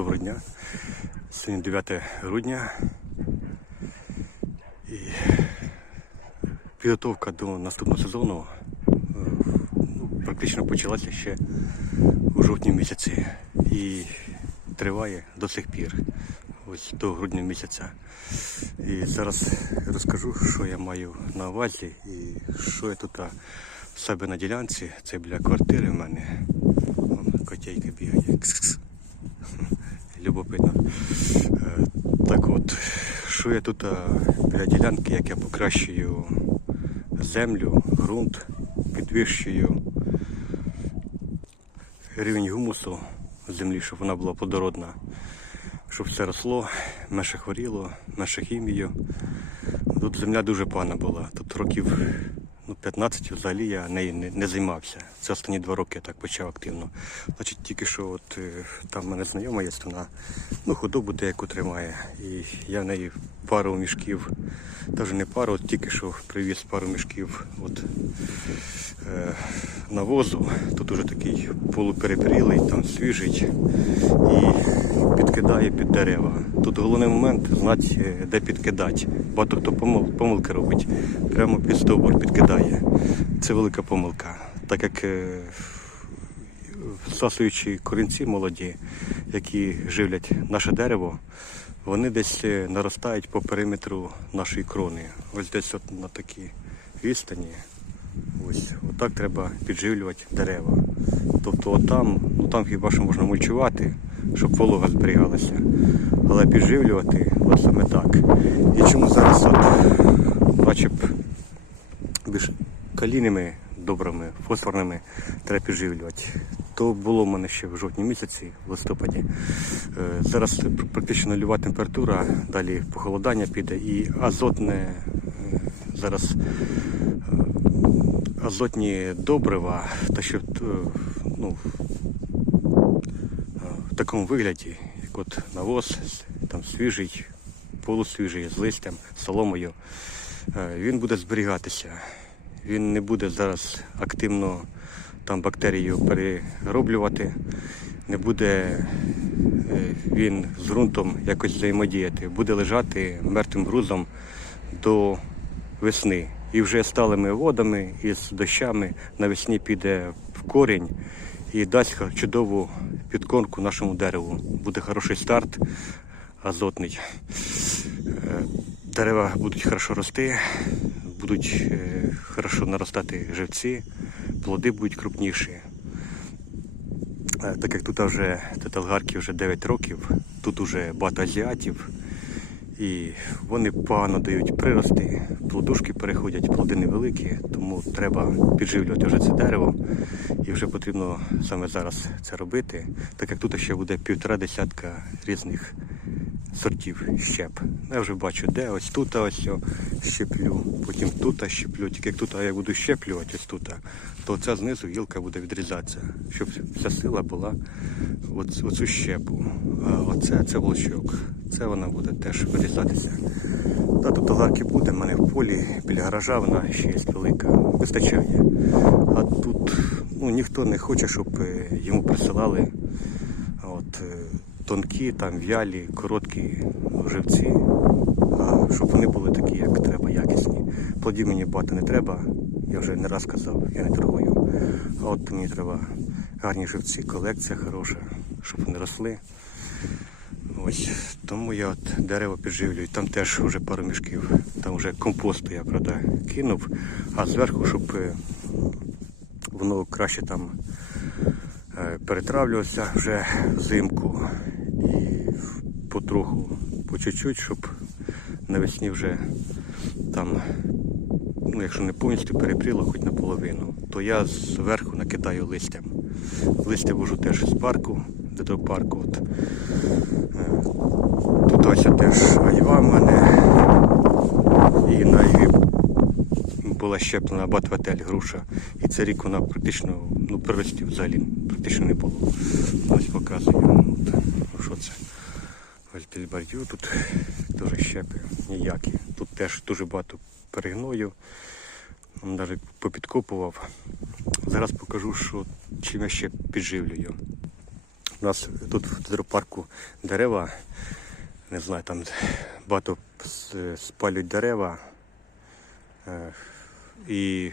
Доброго дня. Сьогодні 9 грудня. І підготовка до наступного сезону е, ну, практично почалася ще у жовтні місяці і триває до сих пір, ось до грудня місяця. І зараз розкажу, що я маю на увазі і що я тут в себе на ділянці. Це біля квартири в мене. Котейка бігає. Кс-кс. Любопитно. Е, Так от, що я тут а, біля ділянки, як я покращую землю, ґрунт, підвищую рівень гумусу землі, щоб вона була плодородна, щоб все росло, менше хворіло, менше хімію. Тут земля дуже погана була. Тут років ну, 15 взагалі я нею не, не займався. Це останні два роки я так почав активно. Значить, тільки що от, е, там в мене знайома є, вона ну, худобу деяку тримає. І я в неї пару мішків, навіть не пару, от тільки що привіз пару мішків от, е, навозу. Тут уже такий полуперепрілий, там свіжий і підкидає під дерева. Тут головний момент знати, е, де підкидати. Багато хто помилки робить, прямо під стовбур підкидає. Це велика помилка. Так як е, всасуючі корінці молоді, які живлять наше дерево, вони десь е, наростають по периметру нашої крони. Ось десь от на такій відстані. Ось отак треба підживлювати дерева. Тобто отам, ну там хіба що можна мульчувати, щоб волога зберігалася. Але підживлювати от саме так. І чому зараз от, наче б калійними добрими, фосфорними треба підживлювати. То було в мене ще в жовтні місяці, в листопаді. Е, Зараз практично нульова температура, далі похолодання піде і азотне е, зараз е, азотні добрива, та що ну, в такому вигляді, як от навоз, там свіжий, полусвіжий, з листям, соломою, він буде зберігатися. Він не буде зараз активно там бактерію перероблювати, не буде е, він з ґрунтом якось взаємодіяти, буде лежати мертвим грузом до весни. І вже сталими водами і з дощами навесні піде в корінь і дасть чудову підкормку нашому дереву. Буде хороший старт азотний. Е, Дерева будуть хорошо рости, будуть е, хорошо наростати живці, плоди будуть крупніші. Е, Так як тут вже Теталгарки вже 9 років, тут вже багато азіатів, і вони погано дають прирости, плодушки переходять, плоди невеликі, тому треба підживлювати вже це дерево. І вже потрібно саме зараз це робити, так як тут ще буде півтора десятка різних сортів щеп. Я вже бачу, де ось тут ось щеплю, потім тут щеплю. Тільки як тут я буду щеплювати ось тут, то ця знизу гілка буде відрізатися, щоб вся сила була от, оцю щепу. А оце це волчок. Це вона буде теж вирізатися. Та тут ларки буде, в мене в полі біля гаража вона ще є велика. Вистачає. А тут ну, ніхто не хоче, щоб е, йому присилали тонкі, там, в'ялі, короткі живці. А щоб вони були такі, як треба, якісні. Плодів мені багато не треба, я вже не раз казав, я не торгую. А от мені треба гарні живці, колекція хороша, щоб вони росли. Ось тому я от дерево підживлюю. Там теж вже пару мішків. Там вже компосту я правда кинув, а зверху, щоб е, воно краще там е, перетравлювався вже взимку потроху, по чуть-чуть, щоб навесні вже там, ну якщо не повністю перепріло, хоч наполовину, то я зверху накидаю листям. Листя вожу теж з парку, до парку. От. Е, Тут ось теж айва в мене. І на айві була щеплена батватель груша. І цей рік вона практично ну, приростів взагалі практично не було. Ось показую. От, що це? Біля тут теж щепи ніякі. Тут теж дуже багато перегною. Навіть попідкопував. Зараз покажу, що чим я ще підживлюю. У нас тут в деревопарку дерева, не знаю, там багато спалюють дерева е, і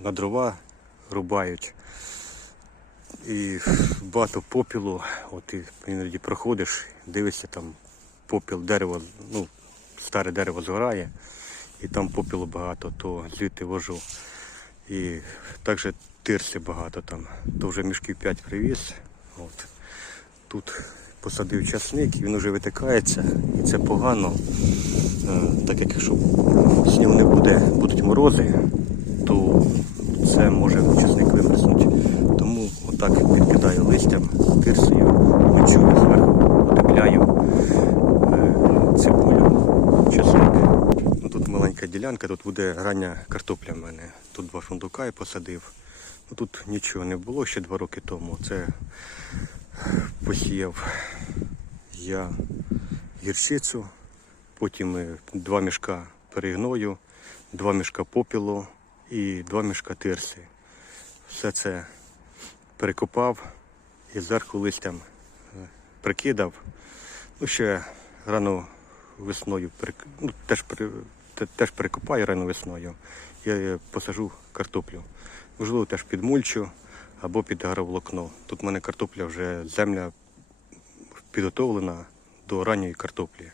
на дрова рубають. І багато попілу, от і іноді проходиш, дивишся там попіл дерево, ну, старе дерево згорає, і там попілу багато, то звідти вожу. І також тирси багато там. То вже мішків 5 привіз. От. Тут посадив часник, він вже витикається, і це погано. Е, Так як якщо снігу не буде, будуть морози, то це може часник вимерзнути. Тому отак підкидаю листям, тирсою, мочу зверху, утепляю е, цибулю, часник. Ну, маленька ділянка, тут буде рання картопля в мене. Тут два фундука я посадив. Ну, тут нічого не було ще два роки тому. Це посіяв я гірчицю, потім два мішка перегною, два мішка попілу і два мішка тирси. Все це перекопав і зверху листям е, прикидав. Ну, ще рано весною ну, теж, теж перекопаю рано весною. Я е, посажу картоплю. Можливо, теж під мульчу або під агроволокно. Тут в мене картопля вже земля підготовлена до ранньої картоплі.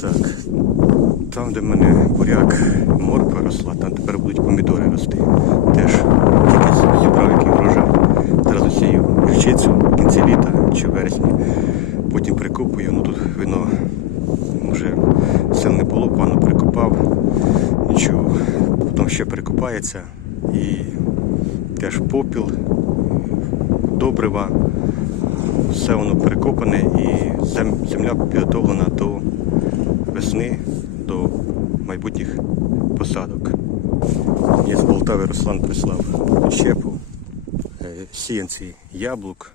Так. Там, де в мене буряк морква росла, там тепер будуть помідори рости. Теж тільки зібрав який врожай. Зараз сію гірчицю в кінці літа чи в вересні. Потім прикопую, ну тут видно вже сил не було, пану прикопав. Нічого. Потім перекопається і теж попіл, добрива, все воно перекопане і земля підготовлена до весни, до майбутніх посадок. Мені з Полтави Руслан прислав щепу, е, сіянці яблук,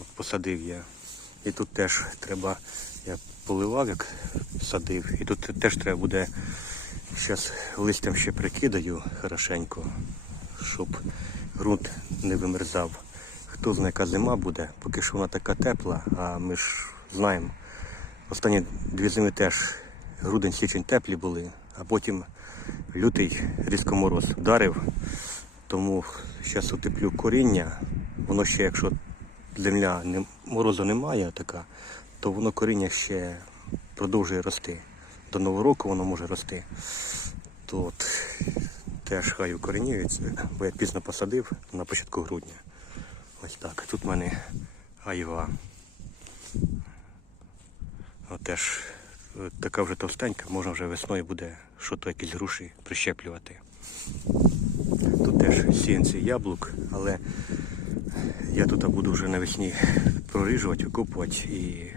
от посадив я. І тут теж треба, я поливав, як садив, і тут теж треба буде, зараз листям ще прикидаю хорошенько, щоб ґрунт не вимерзав. Хто знає, яка зима буде, поки що вона така тепла, а ми ж знаємо, останні дві зими теж грудень, січень теплі були, а потім лютий різко мороз вдарив. Тому зараз утеплю коріння. Воно ще, якщо земля не, морозу немає така, то воно коріння ще продовжує рости. До Нового року воно може рости. То от теж хай укорінюється, бо я пізно посадив на початку грудня. Ось так. Тут в мене айва. Теж е, така вже товстенька, можна вже весною буде що-то якісь груші прищеплювати. Тут теж сіянці яблук, але я тут буду вже навесні проріжувати, викопувати і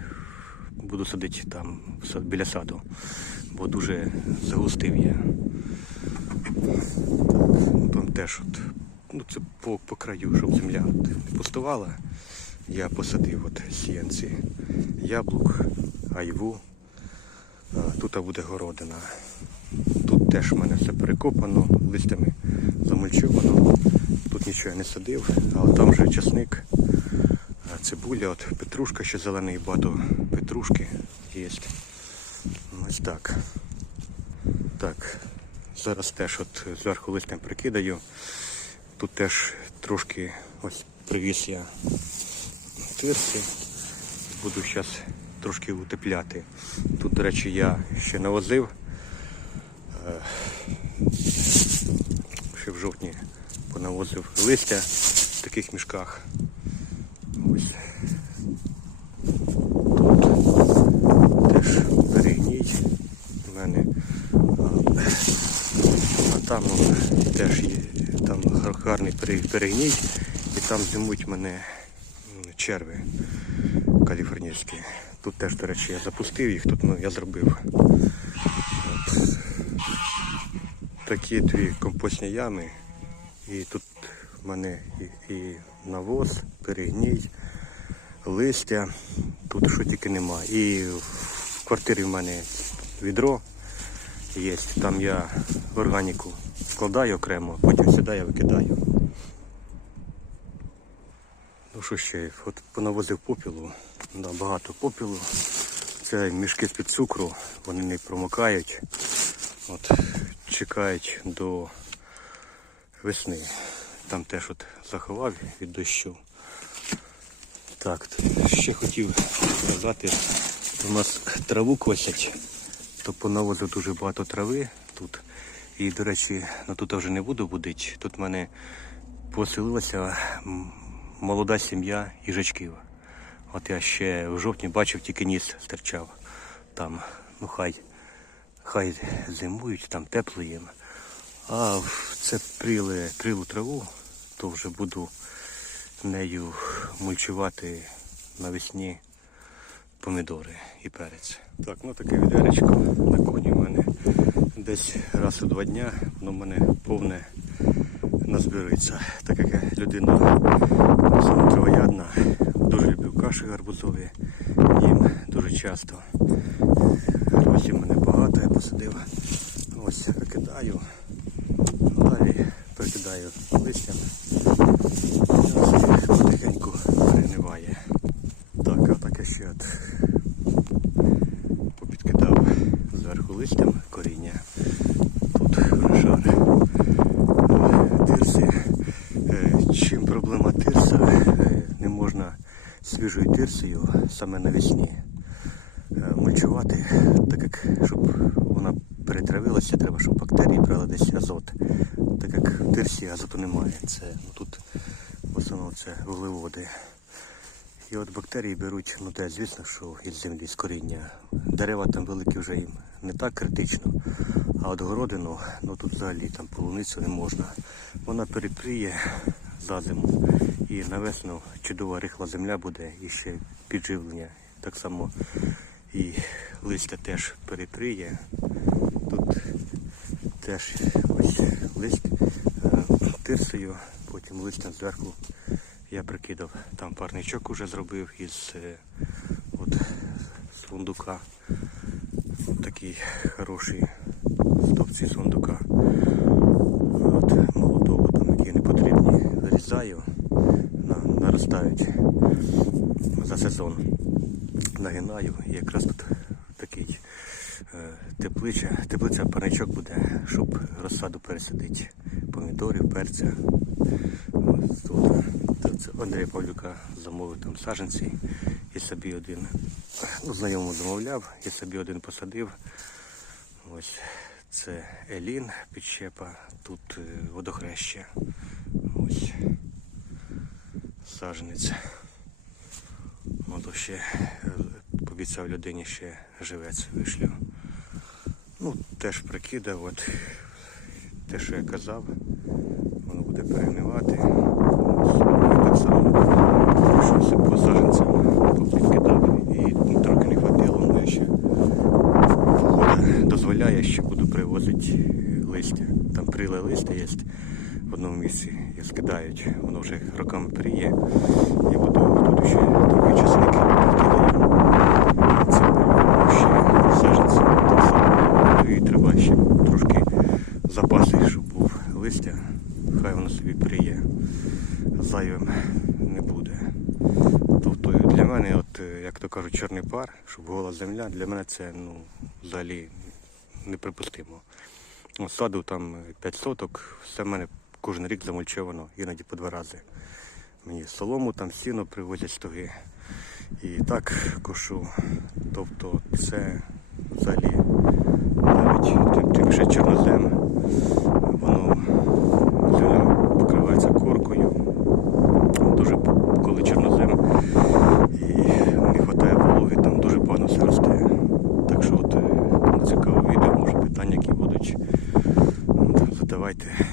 буду садити там біля саду, бо дуже загустив я. Там теж от, ну це по, по краю, щоб земля от пустувала. Я посадив от сіянці яблук, айву. Тут буде городина. Тут теж в мене все перекопано, листями замульчовано. Тут нічого я не садив, але там вже часник, цибуля, от петрушка ще зелений, багато петрушки є. Ось так. Так, зараз теж от зверху листям прикидаю. Тут теж трошки ось привіз я тирси. Буду зараз трошки утепляти. Тут, до речі, я ще навозив. е, Ще в жовтні понавозив листя в таких мішках. Ось. Тут теж перегній в мене. А, там теж є там гарний пере- перегній. І там зимують в мене черви каліфорнійські. Тут теж, до речі, я запустив їх, тут ну, я зробив. Такі дві компостні ями. І тут в мене і, і навоз, перегній, листя. Тут що тільки нема. І в квартирі в мене відро є. Там я органіку складаю окремо, потім сюди я викидаю. Ну що ще, от понавозив попілу, да, багато попілу. Це мішки з-під цукру, вони не промокають. От, чекають до весни. Там теж от заховав від дощу. Так, ще хотів сказати, у нас траву косять, то понавозив дуже багато трави тут. І, до речі, ну тут я вже не буду будити. Тут в мене поселилася молода сім'я їжачків. От я ще в жовтні бачив, тільки ніс стирчав. Там, ну хай, хай зимують, там тепло їм. А це прили, прилу траву, то вже буду нею мульчувати навесні помідори і перець. Так, ну таке відеречко на кухні в мене десь раз у два дня, воно в мене повне назбирається. Так як я людина травоядна, дуже люблю каші гарбузові, їм дуже часто. Гарбузів в мене багато, я посадив. Ось викидаю, далі прикидаю листям. Ось потихеньку перегниває. Так, а так я ще от попідкидав зверху листям коріння. Тут шар тирси. Е, Чим проблема тирса? Е, Не можна свіжою тирсою саме навесні е, мульчувати, так як щоб вона перетравилася, треба, щоб бактерії брали десь азот. Так як в тирсі азоту немає. Це ну, тут в основному це вуглеводи. І от бактерії беруть, ну те, звісно, що із землі, з коріння. Дерева там великі вже їм не так критично. А от городину, ну тут взагалі там полуницю не можна. Вона перепріє за зиму. І на весну чудова рихла земля буде і ще підживлення. Так само і листя теж переприє. Тут теж ось лист е, тирсою, потім листям зверху я прикидав. Там парничок уже зробив із е, от, з. От такий хороший стовпці з фундука. От, молодого там, які не потрібні, зарізаю, на, наростають за сезон. Нагинаю і якраз тут такий е, теплиця, теплиця парничок буде, щоб розсаду пересадити помідорів, перця. Тут. Це Андрій Павлюка замовив там саджанці і собі один. Ну, знайомому замовляв, і собі один посадив. Ось це Елін підщепа, тут е, водохреща. Ось саджанець. От ще е, пообіцяв людині ще живець вишлю. Ну, теж прикидав, от те, що я казав, буде перегнивати. Ось, так само пройшовся по саджанцям, підкидав і ну, трохи не хватило, але ще погода дозволяє, що буду привозити листя. Там приле листя є в одному місці, і скидають, воно вже роками приє. І буду тут ще трохи часник підкидаю. Це ще саджанці так само. І треба ще трошки запаси, щоб був листя. Хай воно собі приє. Зайвим не буде. Тобто для мене, от, е, як то кажуть, чорний пар, щоб гола земля, для мене це ну, взагалі неприпустимо. Саду там 5 соток, все в мене кожен рік замульчовано, іноді по два рази. Мені солому, там сіно привозять стоги. І так кошу. Тобто це взагалі навіть тим, тим ще чорнозем, воно земля покривається коркою. Дуже п- коли чорнозем і не вистачає вологи, там дуже погано все росте. Так що от